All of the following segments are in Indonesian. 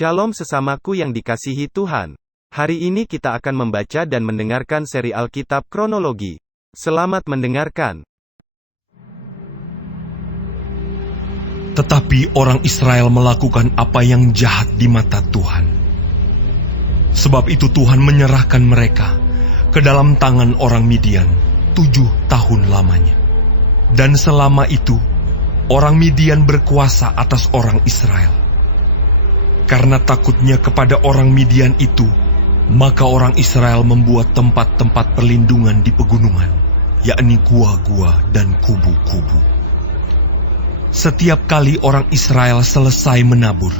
Shalom sesamaku yang dikasihi Tuhan. Hari ini kita akan membaca dan mendengarkan seri Alkitab Kronologi. Selamat mendengarkan. Tetapi orang Israel melakukan apa yang jahat di mata Tuhan. Sebab itu Tuhan menyerahkan mereka ke dalam tangan orang Midian 7 tahun lamanya. Dan selama itu, orang Midian berkuasa atas orang Israel. Karena takutnya kepada orang Midian itu, maka orang Israel membuat tempat-tempat perlindungan di pegunungan, yakni gua-gua dan kubu-kubu. Setiap kali orang Israel selesai menabur,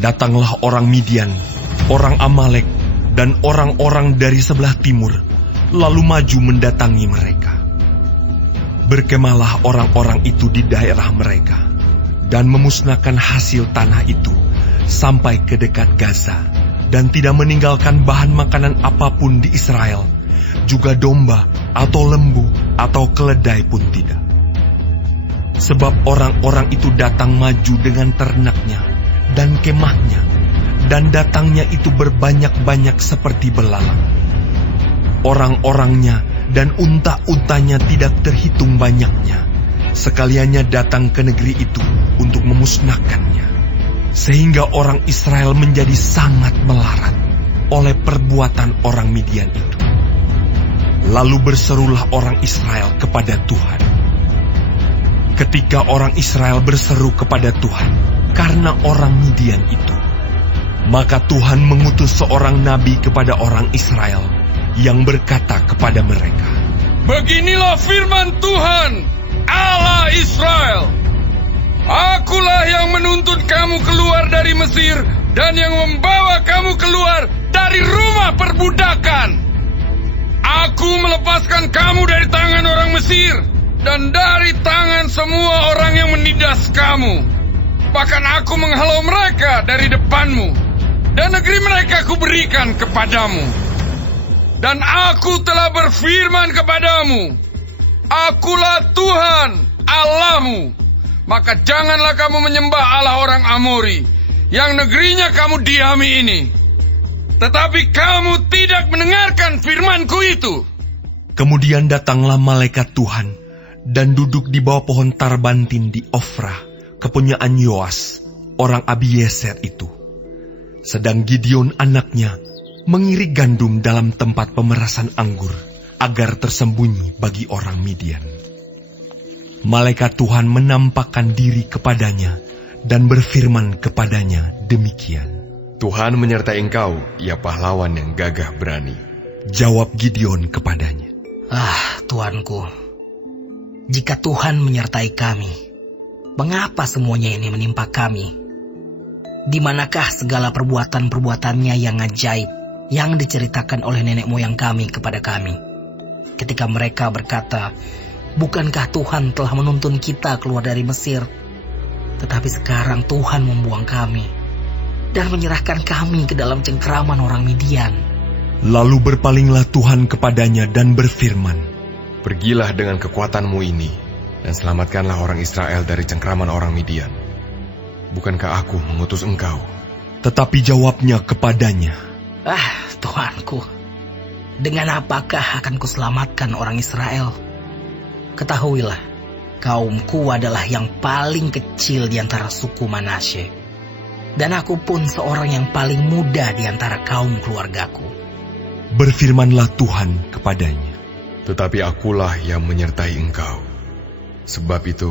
datanglah orang Midian, orang Amalek, dan orang-orang dari sebelah timur, lalu maju mendatangi mereka. Berkemahlah orang-orang itu di daerah mereka, dan memusnahkan hasil tanah itu sampai ke dekat Gaza, dan tidak meninggalkan bahan makanan apapun di Israel, juga domba, atau lembu, atau keledai pun tidak. Sebab orang-orang itu datang maju dengan ternaknya dan kemahnya, dan datangnya itu berbanyak-banyak seperti belalang. Orang-orangnya dan unta-untanya tidak terhitung banyaknya, sekaliannya datang ke negeri itu untuk memusnahkannya. Sehingga orang Israel menjadi sangat melarat oleh perbuatan orang Midian itu. Lalu berserulah orang Israel kepada Tuhan. Ketika orang Israel berseru kepada Tuhan karena orang Midian itu, maka Tuhan mengutus seorang nabi kepada orang Israel yang berkata kepada mereka, "Beginilah firman Tuhan, Allah Israel. Akulah yang menuntun kamu keluar dari Mesir dan yang membawa kamu keluar dari rumah perbudakan. Aku melepaskan kamu dari tangan orang Mesir dan dari tangan semua orang yang menindas kamu. Bahkan aku menghalau mereka dari depanmu, dan negeri mereka kuberikan kepadamu. Dan aku telah berfirman kepadamu, Akulah Tuhan Allahmu. Maka janganlah kamu menyembah Allah orang Amori, yang negerinya kamu diami ini. Tetapi kamu tidak mendengarkan firmanku itu." Kemudian datanglah malaikat Tuhan dan duduk di bawah pohon tarbantin di Ofrah, kepunyaan Yoas, orang Abiezer itu. Sedang Gideon anaknya mengirik gandum dalam tempat pemerasan anggur, agar tersembunyi bagi orang Midian. Malaikat Tuhan menampakkan diri kepadanya dan berfirman kepadanya demikian, "Tuhan menyertai engkau, ya pahlawan yang gagah berani." Jawab Gideon kepadanya, Tuanku, jika Tuhan menyertai kami, mengapa semuanya ini menimpa kami? Di manakah segala perbuatan-perbuatannya yang ajaib yang diceritakan oleh nenek moyang kami kepada kami? Ketika mereka berkata, "Bukankah Tuhan telah menuntun kita keluar dari Mesir? Tetapi sekarang Tuhan membuang kami dan menyerahkan kami ke dalam cengkeraman orang Midian." Lalu berpalinglah Tuhan kepadanya dan berfirman, "Pergilah dengan kekuatanmu ini, dan selamatkanlah orang Israel dari cengkraman orang Midian. Bukankah aku mengutus engkau?" Tetapi jawabnya kepadanya, Tuanku, dengan apakah akan kuselamatkan orang Israel? Ketahuilah, kaumku adalah yang paling kecil di antara suku Manasye, dan aku pun seorang yang paling muda di antara kaum keluargaku. Berfirmanlah Tuhan kepadanya, "Tetapi akulah yang menyertai engkau. Sebab itu,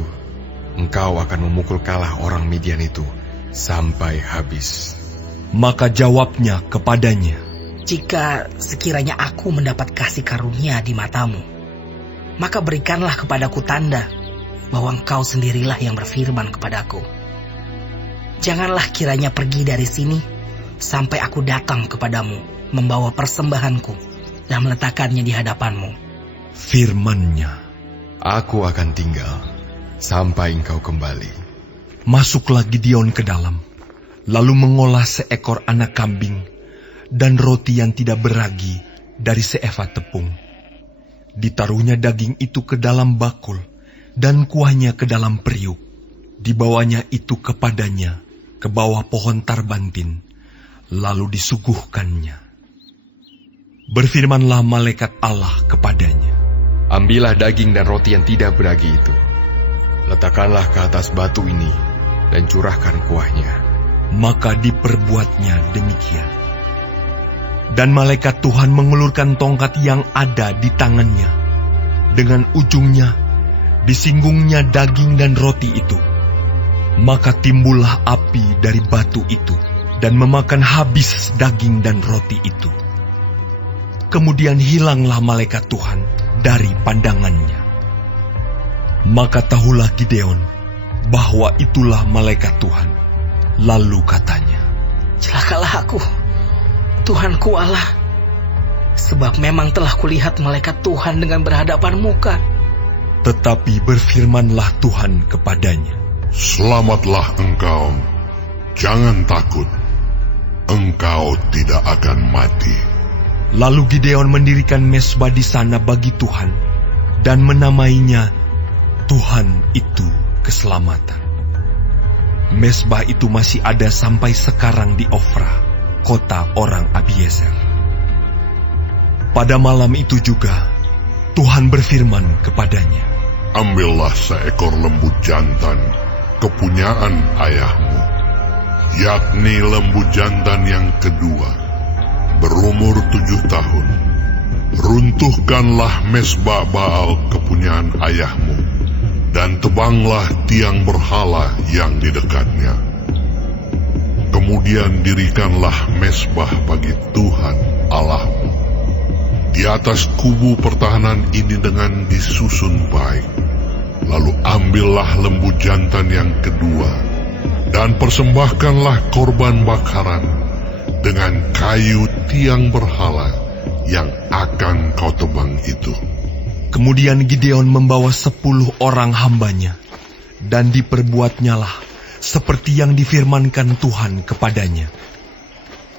engkau akan memukul kalah orang Midian itu sampai habis." Maka jawabnya kepadanya, "Jika sekiranya aku mendapat kasih karunia di matamu, maka berikanlah kepadaku tanda bahwa engkau sendirilah yang berfirman kepadaku. Janganlah kiranya pergi dari sini sampai aku datang kepadamu membawa persembahanku dan meletakkannya di hadapanmu." Firman-Nya, "Aku akan tinggal sampai engkau kembali." Masuklah Gideon ke dalam, lalu mengolah seekor anak kambing dan roti yang tidak beragi dari seefa tepung. Ditaruhnya daging itu ke dalam bakul dan kuahnya ke dalam periuk. Dibawanya itu kepadanya ke bawah pohon tarbantin lalu disuguhkannya. Berfirmanlah malaikat Allah kepadanya, Ambillah daging dan roti yang tidak beragi itu. Letakkanlah ke atas batu ini dan curahkan kuahnya. Maka diperbuatnya demikian. Dan malaikat Tuhan mengulurkan tongkat yang ada di tangannya. Dengan ujungnya disinggungnya daging dan roti itu. Maka timbullah api dari batu itu dan memakan habis daging dan roti itu. Kemudian hilanglah malaikat Tuhan dari pandangannya. Maka tahulah Gideon bahwa itulah malaikat Tuhan. Lalu katanya, Celakalah aku, Tuhanku Allah, sebab memang telah kulihat malaikat Tuhan dengan berhadapan muka. Tetapi berfirmanlah Tuhan kepadanya, Selamatlah engkau, jangan takut, engkau tidak akan mati. Lalu Gideon mendirikan mezbah di sana bagi Tuhan dan menamainya Tuhan itu keselamatan. Mezbah itu masih ada sampai sekarang di Ofra, kota orang Abiezer. Pada malam itu juga Tuhan berfirman kepadanya, Ambillah seekor lembu jantan, kepunyaan ayahmu, yakni lembu jantan yang kedua, berumur 7 tahun. Runtuhkanlah mezbah Baal kepunyaan ayahmu, dan tebanglah tiang berhala yang di dekatnya. Kemudian dirikanlah mezbah bagi Tuhan Allahmu di atas kubu pertahanan ini dengan disusun baik. Lalu ambillah lembu jantan yang kedua, dan persembahkanlah korban bakaran dengan kayu tiang berhala yang akan kau tebang itu. Kemudian Gideon membawa 10 orang hambanya, dan diperbuatnyalah seperti yang difirmankan Tuhan kepadanya.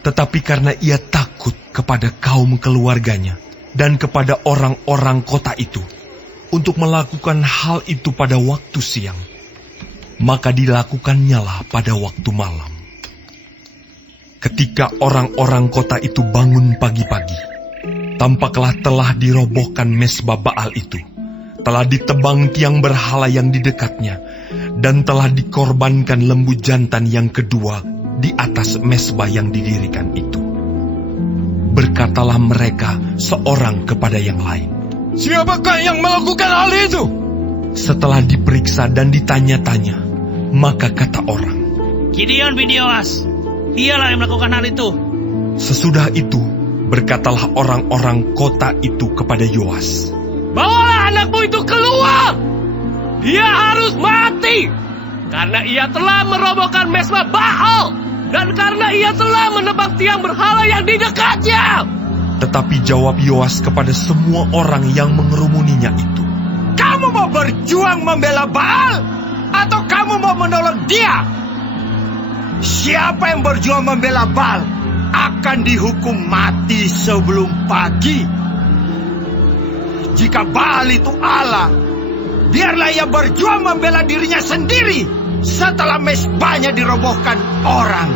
Tetapi karena ia takut kepada kaum keluarganya dan kepada orang-orang kota itu, untuk melakukan hal itu pada waktu siang, maka dilakukannya pada waktu malam. Ketika orang-orang kota itu bangun pagi-pagi, tampaklah telah dirobohkan mezbah Baal itu, telah ditebang tiang berhala yang di dekatnya, dan telah dikorbankan lembu jantan yang kedua di atas mezbah yang didirikan itu. Berkatalah mereka seorang kepada yang lain, Siapakah yang melakukan hal itu? Setelah diperiksa dan ditanya-tanya, maka kata orang, Gideon bin Yoas, dialah yang melakukan hal itu. Sesudah itu, berkatalah orang-orang kota itu kepada Yoas, Bawalah anakmu itu keluar. Dia harus mati, karena ia telah merobohkan mezbah Baal, dan karena ia telah menebang tiang berhala yang di dekatnya. Tetapi jawab Yoas kepada semua orang yang mengerumuninya itu, Kamu mau berjuang membela Baal, atau kamu mau menolong dia? Siapa yang berjuang membela Baal akan dihukum mati sebelum pagi. Jika Baal itu Allah, biarlah ia berjuang membela dirinya sendiri setelah mezbahnya dirobohkan orang.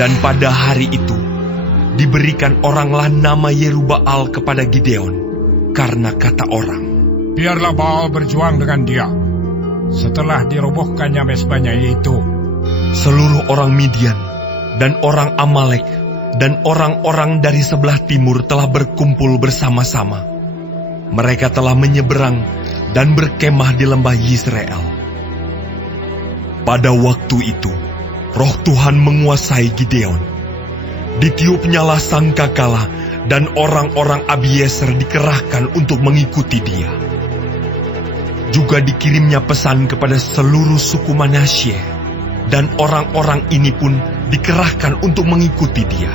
Dan pada hari itu, diberikan oranglah nama Yerubbaal kepada Gideon, karena kata orang, Biarlah Baal berjuang dengan dia setelah dirobohkannya mezbahnya itu. Seluruh orang Midian dan orang Amalek dan orang-orang dari sebelah timur telah berkumpul bersama-sama. Mereka telah menyeberang dan berkemah di lembah Yisrael. Pada waktu itu, Roh Tuhan menguasai Gideon. Ditiupnyalah sangkakala dan orang-orang Abiezer dikerahkan untuk mengikuti dia. Juga dikirimnya pesan kepada seluruh suku Manasye, dan orang-orang ini pun dikerahkan untuk mengikuti dia.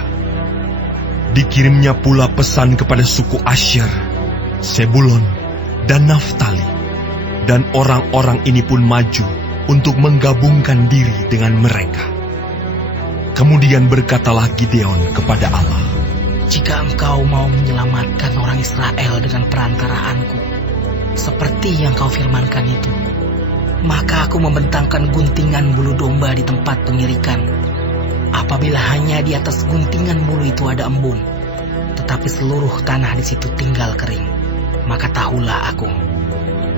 Dikirimnya pula pesan kepada suku Asher, Sebulon, dan Naftali, dan orang-orang ini pun maju untuk menggabungkan diri dengan mereka. Kemudian berkatalah Gideon kepada Allah, Jika engkau mau menyelamatkan orang Israel dengan perantaraanku, seperti yang kau firmankan itu, maka aku membentangkan guntingan bulu domba di tempat pengirikan, Apabila hanya di atas guntingan bulu itu ada embun, tetapi seluruh tanah di situ tinggal kering, maka tahulah aku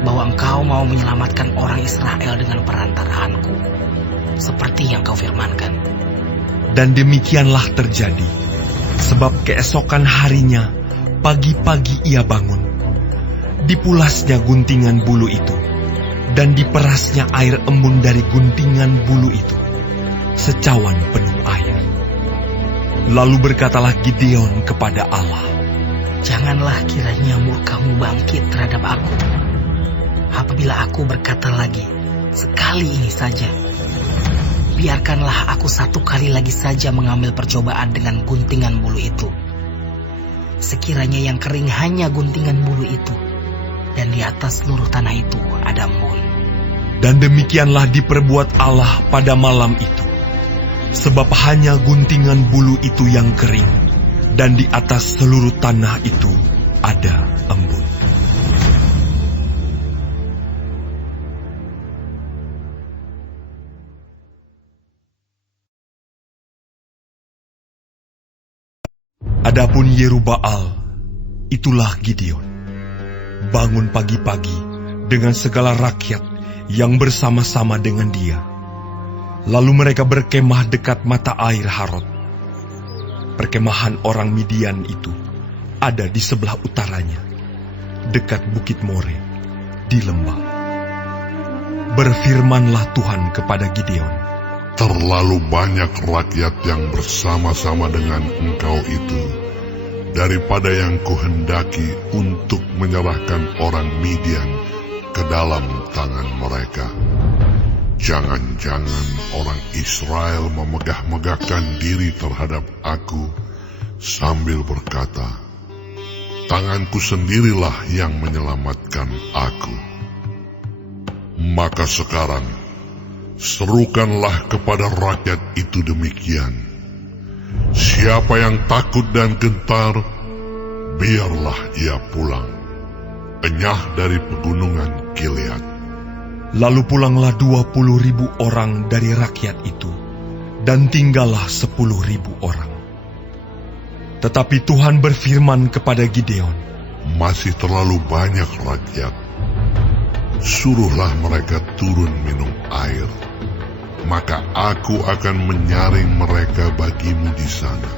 bahwa engkau mau menyelamatkan orang Israel dengan perantaraanku, seperti yang kau firmankan. Dan demikianlah terjadi, sebab keesokan harinya, pagi-pagi ia bangun. Dipulasnya guntingan bulu itu, dan diperasnya air embun dari guntingan bulu itu, secawan penuh air. Lalu berkatalah Gideon kepada Allah, "Janganlah kiranya murka-Mu bangkit terhadap aku, apabila aku berkata lagi, sekali ini saja. Biarkanlah aku satu kali lagi saja mengambil percobaan dengan guntingan bulu itu. Sekiranya yang kering hanya guntingan bulu itu, dan di atas seluruh tanah itu ada embun." Dan demikianlah diperbuat Allah pada malam itu, sebab hanya guntingan bulu itu yang kering, dan di atas seluruh tanah itu ada embun. Adapun Yerubbaal, itulah Gideon, bangun pagi-pagi dengan segala rakyat yang bersama-sama dengan dia. Lalu mereka berkemah dekat mata air Harod. Perkemahan orang Midian itu ada di sebelah utaranya, dekat Bukit More, di lembah. Berfirmanlah Tuhan kepada Gideon, Terlalu banyak rakyat yang bersama-sama dengan engkau itu, daripada yang kuhendaki untuk menyerahkan orang Midian ke dalam tangan mereka. Jangan-jangan orang Israel memegah-megahkan diri terhadap aku sambil berkata, tanganku sendirilah yang menyelamatkan aku. Maka sekarang, serukanlah kepada rakyat itu demikian. Siapa yang takut dan gentar, biarlah ia pulang, enyah dari pegunungan Gilead. Lalu pulanglah 20.000 orang dari rakyat itu, dan tinggallah 10.000 orang. Tetapi Tuhan berfirman kepada Gideon, Masih terlalu banyak rakyat. Suruhlah mereka turun minum air, maka aku akan menyaring mereka bagimu di sana.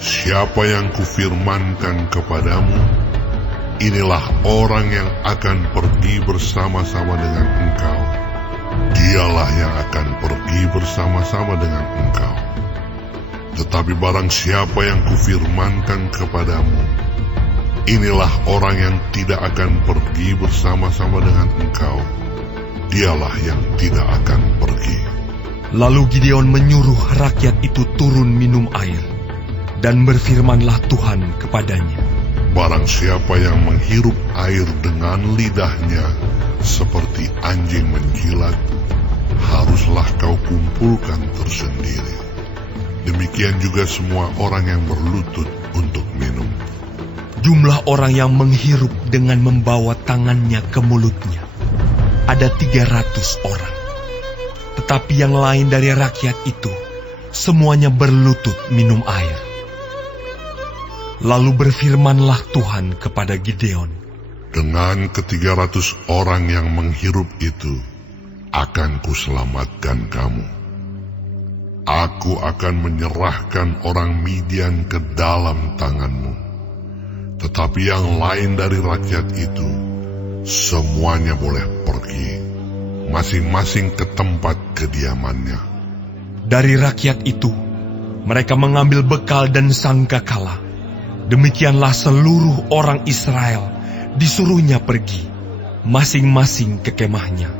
Siapa yang kufirmankan kepadamu, inilah orang yang akan pergi bersama-sama dengan engkau. Dialah yang akan pergi bersama-sama dengan engkau. Tetapi barang siapa yang kufirmankan kepadamu, inilah orang yang tidak akan pergi bersama-sama dengan engkau. Dialah yang tidak akan pergi. Lalu Gideon menyuruh rakyat itu turun minum air, dan berfirmanlah Tuhan kepadanya, Barang siapa yang menghirup air dengan lidahnya seperti anjing menjilat, haruslah kau kumpulkan tersendiri. Demikian juga semua orang yang berlutut untuk minum. Jumlah orang yang menghirup dengan membawa tangannya ke mulutnya ada 300 orang. Tetapi yang lain dari rakyat itu, semuanya berlutut minum air. Lalu berfirmanlah Tuhan kepada Gideon, Dengan ke-300 orang yang menghirup itu, akan kuselamatkan kamu. Aku akan menyerahkan orang Midian ke dalam tanganmu. Tetapi yang lain dari rakyat itu, semuanya boleh pergi, masing-masing ke tempat kediamannya. Dari rakyat itu, mereka mengambil bekal dan sangkakala. Demikianlah seluruh orang Israel disuruhnya pergi, masing-masing ke kemahnya.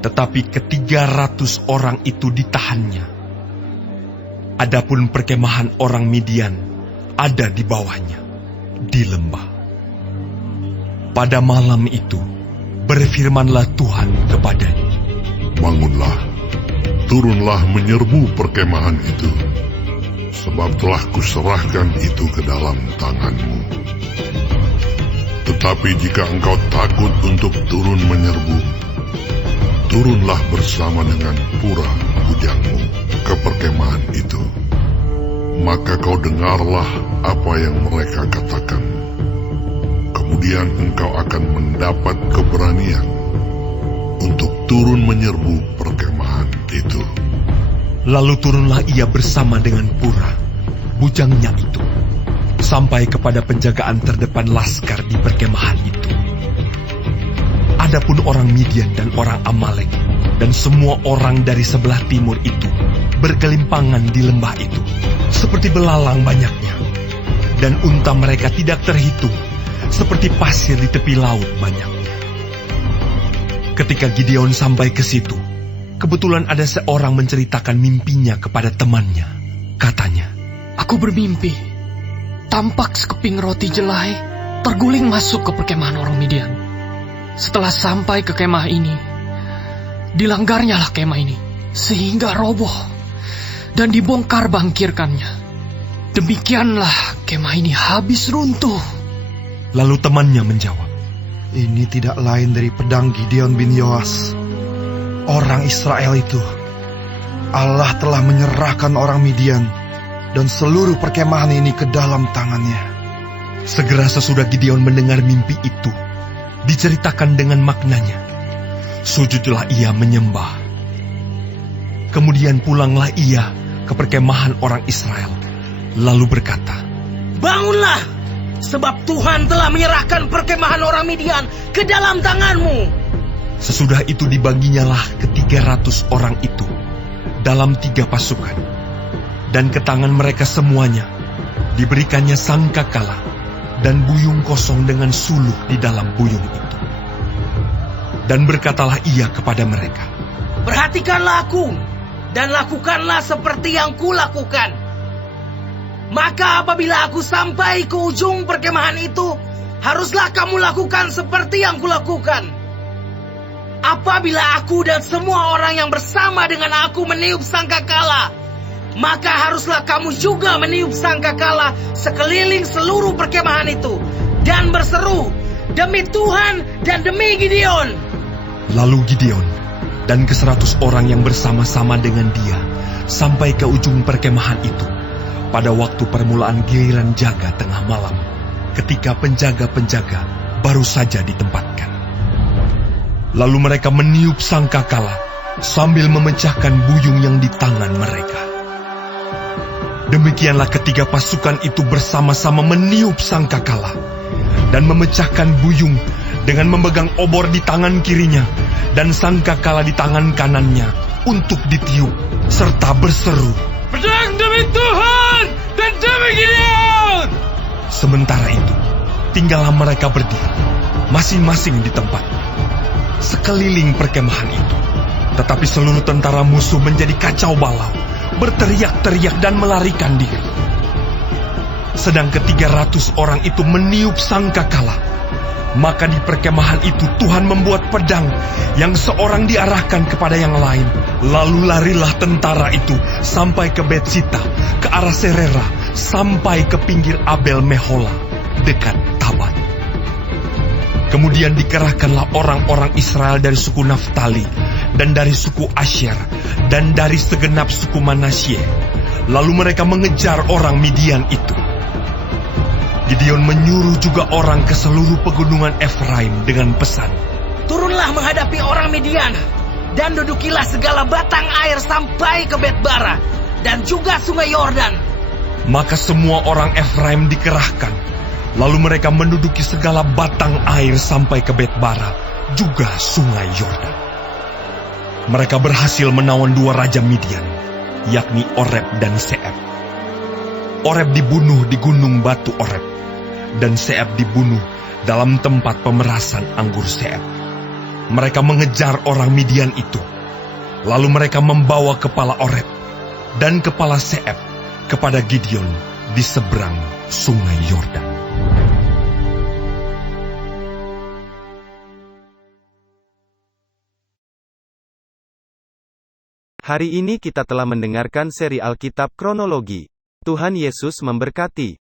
Tetapi ke-300 orang itu ditahannya. Adapun perkemahan orang Midian ada di bawahnya, di lembah. Pada malam itu, berfirmanlah Tuhan kepadanya, Bangunlah, turunlah menyerbu perkemahan itu, sebab telah kuserahkan itu ke dalam tanganmu. Tetapi jika engkau takut untuk turun menyerbu, turunlah bersama dengan pura bujangmu. ke perkemahan itu. Maka kau dengarlah apa yang mereka katakan. Kemudian engkau akan mendapat keberanian untuk turun menyerbu perkemahan itu. Lalu turunlah ia bersama dengan Pura, bujangnya itu, sampai kepada penjagaan terdepan laskar di perkemahan itu. Adapun orang Midian dan orang Amalek dan semua orang dari sebelah timur itu bergelimpangan di lembah itu, seperti belalang banyaknya, dan unta mereka tidak terhitung, seperti pasir di tepi laut banyaknya. Ketika Gideon sampai ke situ, kebetulan ada seorang menceritakan mimpinya kepada temannya. Katanya, "Aku bermimpi, tampak sekeping roti jelai terguling masuk ke perkemahan orang Midian. Setelah sampai ke kemah ini, dilanggarnyalah kemah ini, sehingga roboh dan dibongkar bangkirkannya. Demikianlah kemah ini habis runtuh." Lalu temannya menjawab, "Ini tidak lain dari pedang Gideon bin Yoas, orang Israel itu. Allah telah menyerahkan orang Midian dan seluruh perkemahan ini ke dalam tangannya." Segera sesudah Gideon mendengar mimpi itu, diceritakan dengan maknanya, sujudlah ia menyembah. Kemudian pulanglah ia ke perkemahan orang Israel, lalu berkata, "Bangunlah, sebab Tuhan telah menyerahkan perkemahan orang Midian ke dalam tanganmu." Sesudah itu dibaginyalah ke 300 orang itu dalam 3 pasukan, dan ke tangan mereka semuanya diberikannya sangkakala dan buyung kosong dengan suluh di dalam buyung itu. Dan berkatalah ia kepada mereka, "Perhatikanlah aku, dan lakukanlah seperti yang kulakukan. Maka apabila aku sampai ke ujung perkemahan itu, haruslah kamu lakukan seperti yang kulakukan. Apabila aku dan semua orang yang bersama dengan aku meniup sangkakala, maka haruslah kamu juga meniup sangkakala sekeliling seluruh perkemahan itu, dan berseru, 'Demi Tuhan dan demi Gideon.'" Lalu Gideon dan ke-100 orang yang bersama-sama dengan dia sampai ke ujung perkemahan itu pada waktu permulaan giliran jaga tengah malam, ketika penjaga-penjaga baru saja ditempatkan. Lalu mereka meniup sangkakala sambil memecahkan buyung yang di tangan mereka. Demikianlah ketiga pasukan itu bersama-sama meniup sangkakala dan memecahkan buyung dengan memegang obor di tangan kirinya dan sangkakala di tangan kanannya untuk ditiup, serta berseru, "Pedang demi Tuhan dan demi Gideon!" Sementara itu, tinggallah mereka berdiri, masing-masing di tempat, sekeliling perkemahan itu. Tetapi seluruh tentara musuh menjadi kacau balau, berteriak-teriak dan melarikan diri. Sedang ke-300 orang itu meniup sangkakala. Maka di perkemahan itu Tuhan membuat pedang yang seorang diarahkan kepada yang lain. Lalu larilah tentara itu sampai ke Betsita, ke arah Serera, sampai ke pinggir Abel Mehola, dekat Tabat. Kemudian dikerahkanlah orang-orang Israel dari suku Naftali, dan dari suku Asyer, dan dari segenap suku Manasye. Lalu mereka mengejar orang Midian itu. Gideon menyuruh juga orang ke seluruh pegunungan Efraim dengan pesan, "Turunlah menghadapi orang Midian, dan dudukilah segala batang air sampai ke Bet-bara, dan juga sungai Yordan." Maka semua orang Efraim dikerahkan, lalu mereka menduduki segala batang air sampai ke Bet-bara, juga sungai Yordan. Mereka berhasil menawan 2 raja Midian, yakni Oreb dan Seeb. Oreb dibunuh di gunung batu Oreb, dan Seeb dibunuh dalam tempat pemerasan anggur Seeb. Mereka mengejar orang Midian itu. Lalu mereka membawa kepala Oreb dan kepala Seeb kepada Gideon di seberang sungai Yordan. Hari ini kita telah mendengarkan seri Alkitab Kronologi. Tuhan Yesus memberkati.